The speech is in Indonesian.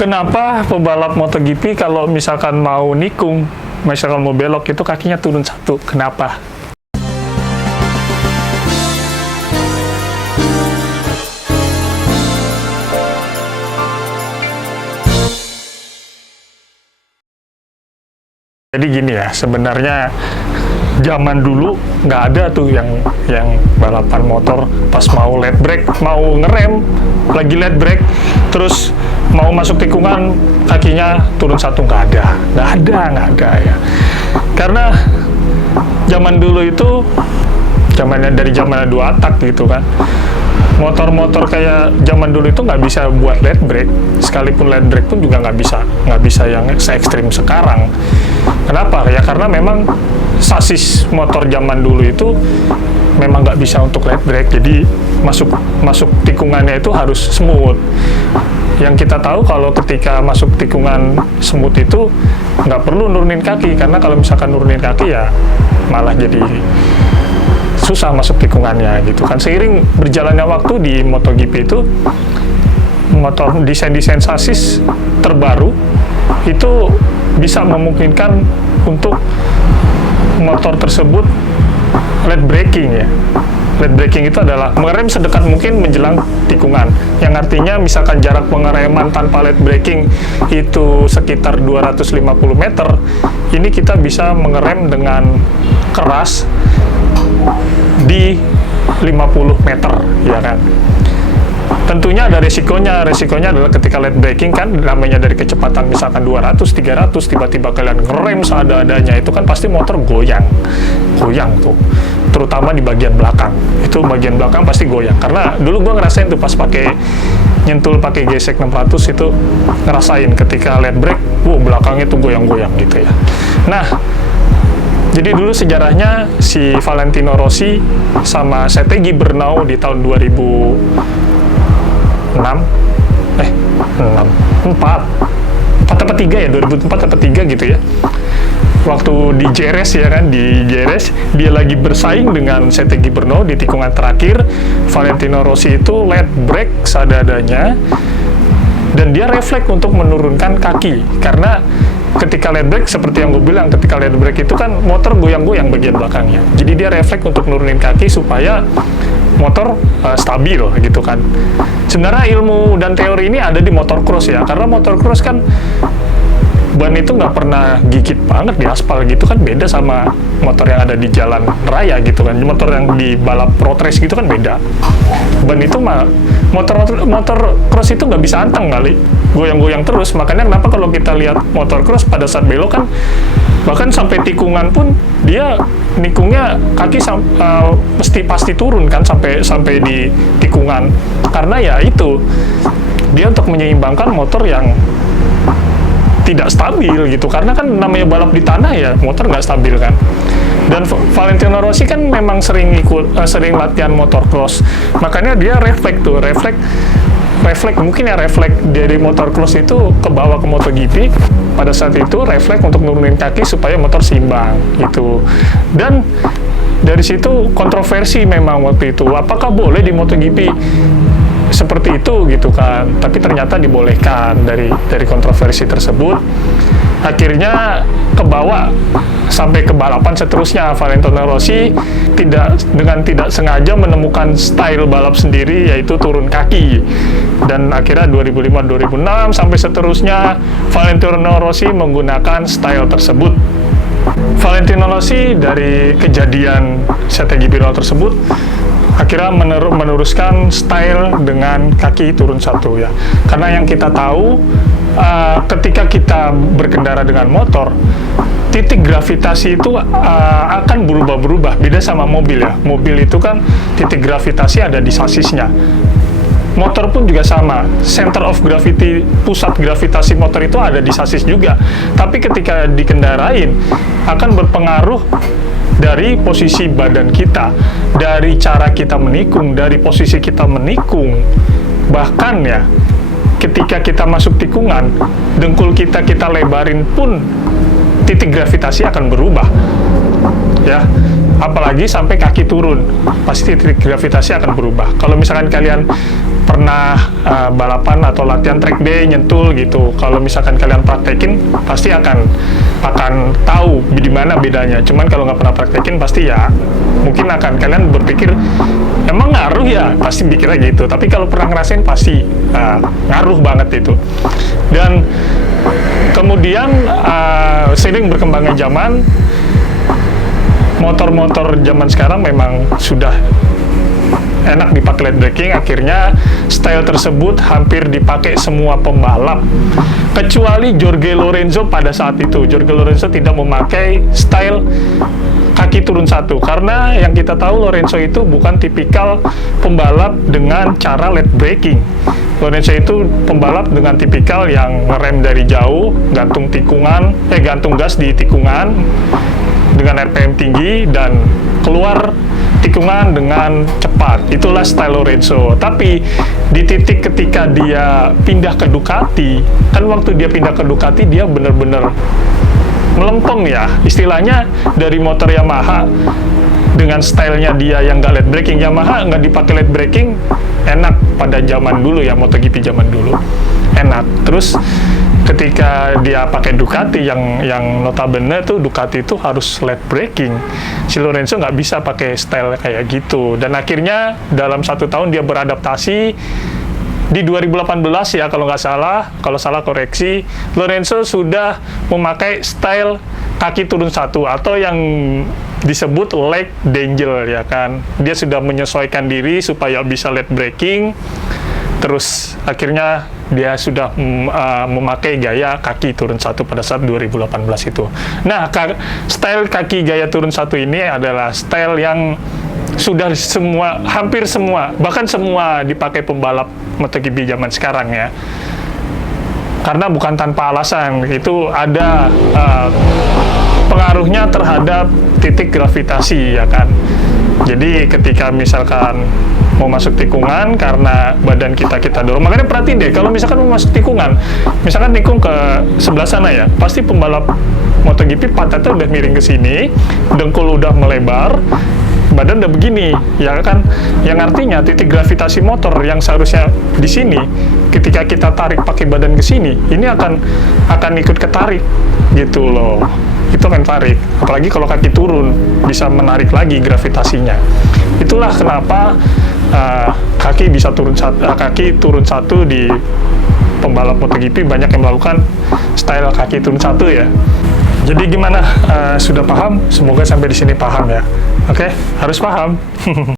Kenapa pebalap MotoGP kalau misalkan mau nikung, misalkan mau belok itu kakinya turun satu? Kenapa? Jadi gini ya, sebenarnya zaman dulu nggak ada tuh yang balapan motor pas mau led brake, mau ngerem, lagi led brake, terus mau masuk tikungan kakinya turun satu, nggak ada ya. Karena zaman dulu itu dari zamannya dua tak gitu kan. Motor-motor kayak zaman dulu itu nggak bisa buat led brake, sekalipun led brake pun juga nggak bisa yang se-ekstrim sekarang. Kenapa? Ya karena memang sasis motor zaman dulu itu memang nggak bisa untuk led brake, jadi masuk tikungannya itu harus smooth. Yang kita tahu kalau ketika masuk tikungan smooth itu nggak perlu nurunin kaki, karena kalau misalkan nurunin kaki ya malah jadi susah masuk tikungannya gitu kan. Seiring berjalannya waktu di MotoGP itu, motor desain sasis terbaru itu bisa memungkinkan untuk motor tersebut led braking ya. Led braking itu adalah mengerem sedekat mungkin menjelang tikungan, yang artinya misalkan jarak pengereman tanpa led braking itu sekitar 250 meter, ini kita bisa mengerem dengan keras di 50 meter, ya kan. Tentunya ada resikonya adalah ketika led braking kan namanya dari kecepatan misalkan 200, 300, tiba-tiba kalian ngerem seada-adanya, itu kan pasti motor goyang tuh, terutama di bagian belakang. Itu bagian belakang pasti goyang, karena dulu gua ngerasain tuh pas nyentul pakai GSX 600 itu, ngerasain ketika led brake, belakangnya tuh goyang-goyang gitu ya. Nah, jadi dulu sejarahnya si Valentino Rossi sama Setegi Bernau di tahun 2004 atau 3 ya, 2004 atau 3 gitu ya. Waktu di Jerez ya kan, di Jerez dia lagi bersaing dengan Setegi Bernau di tikungan terakhir. Valentino Rossi itu led brake seadanya dan dia refleks untuk menurunkan kaki, karena ketika led brake seperti yang gue bilang, ketika led brake itu kan motor goyang-goyang bagian belakangnya, jadi dia refleks untuk nurunin kaki supaya motor stabil gitu kan. Sebenarnya ilmu dan teori ini ada di motocross ya, karena motocross kan ban itu nggak pernah gigit banget di aspal gitu kan, beda sama motor yang ada di jalan raya gitu kan. Motor yang di balap road race gitu kan beda. Ban itu motor cross itu nggak bisa anteng kali, goyang-goyang terus. Makanya kenapa kalau kita lihat motor cross pada saat belok kan, bahkan sampai tikungan pun dia nikungnya kaki pasti turun kan sampai di tikungan, karena ya itu dia untuk menyeimbangkan motor yang tidak stabil gitu, karena kan namanya balap di tanah ya, motor nggak stabil kan. Dan Valentino Rossi kan memang sering latihan motocross, makanya dia refleks dari motocross itu ke bawah ke MotoGP. Pada saat itu refleks untuk nurunin kaki supaya motor seimbang gitu. Dan dari situ kontroversi memang waktu itu, apakah boleh di MotoGP seperti itu gitu kan. Tapi ternyata dibolehkan. Dari kontroversi tersebut akhirnya kebawa sampai ke balapan seterusnya. Valentino Rossi tidak sengaja menemukan style balap sendiri, yaitu turun kaki, dan akhirnya 2005-2006 sampai seterusnya Valentino Rossi menggunakan style tersebut. Valentino Rossi dari kejadian Setegi Bernau tersebut akhirnya meneruskan style dengan kaki turun satu ya. Karena yang kita tahu ketika kita berkendara dengan motor, titik gravitasi itu akan berubah-berubah, beda sama mobil ya. Mobil itu kan titik gravitasi ada di sasisnya. Motor pun juga sama, center of gravity, pusat gravitasi motor itu ada di sasis juga. Tapi ketika dikendarain akan berpengaruh dari posisi badan kita, dari cara kita menikung, dari posisi kita menikung. Bahkan ya, ketika kita masuk tikungan, dengkul kita lebarin pun titik gravitasi akan berubah. Ya, apalagi sampai kaki turun, pasti titik gravitasi akan berubah. Kalau misalkan kalian pernah balapan atau latihan track day nyentul gitu, kalau misalkan kalian praktekin pasti akan tahu di mana bedanya. Cuman kalau nggak pernah praktekin pasti ya mungkin akan kalian berpikir emang ngaruh ya, pasti mikirnya gitu. Tapi kalau pernah ngerasain pasti ngaruh banget itu. Dan kemudian seiring berkembangnya zaman, motor-motor zaman sekarang memang sudah enak dipakai late braking. Akhirnya style tersebut hampir dipakai semua pembalap, kecuali Jorge Lorenzo. Pada saat itu Jorge Lorenzo tidak memakai style kaki turun satu, karena yang kita tahu Lorenzo itu bukan tipikal pembalap dengan cara late braking. Lorenzo itu pembalap dengan tipikal yang ngerem dari jauh, gantung gas di tikungan dengan RPM tinggi dan keluar tikungan dengan cepat. Itulah style Lorenzo. Tapi di titik ketika dia pindah ke Ducati, kan waktu dia pindah ke Ducati dia benar-benar melempem ya, istilahnya dari motor Yamaha dengan stylenya dia yang nggak late braking. Yamaha nggak dipakai late braking enak pada zaman dulu ya, MotoGP zaman dulu enak. Terus ketika dia pakai Ducati yang notabene tuh Ducati itu harus late braking, si Lorenzo nggak bisa pakai style kayak gitu. Dan akhirnya dalam 1 tahun dia beradaptasi. Di 2018 ya kalau nggak salah, kalau salah koreksi, Lorenzo sudah memakai style kaki turun satu atau yang disebut leg dangle ya kan. Dia sudah menyesuaikan diri supaya bisa late braking. Terus akhirnya dia sudah memakai gaya kaki turun satu pada saat 2018 itu. Nah, style kaki gaya turun satu ini adalah style yang sudah hampir semua, bahkan semua dipakai pembalap MotoGP zaman sekarang ya. Karena bukan tanpa alasan, itu ada pengaruhnya terhadap titik gravitasi ya kan. Jadi ketika misalkan mau masuk tikungan, karena badan kita dorong, makanya perhatiin deh kalau misalkan mau masuk tikungan, misalkan tikung ke sebelah sana ya, pasti pembalap MotoGP pantatnya udah miring ke sini, dengkul udah melebar, badan udah begini ya kan, yang artinya titik gravitasi motor yang seharusnya di sini, ketika kita tarik pakai badan ke sini, ini akan ikut ketarik gitu loh. Itu akan tarik, apalagi kalau kaki turun bisa menarik lagi gravitasinya. Itulah kenapa kaki turun satu di pembalap MotoGP banyak yang melakukan style kaki turun satu ya. Jadi gimana? Sudah paham? Semoga sampai di sini paham ya. Oke, harus paham.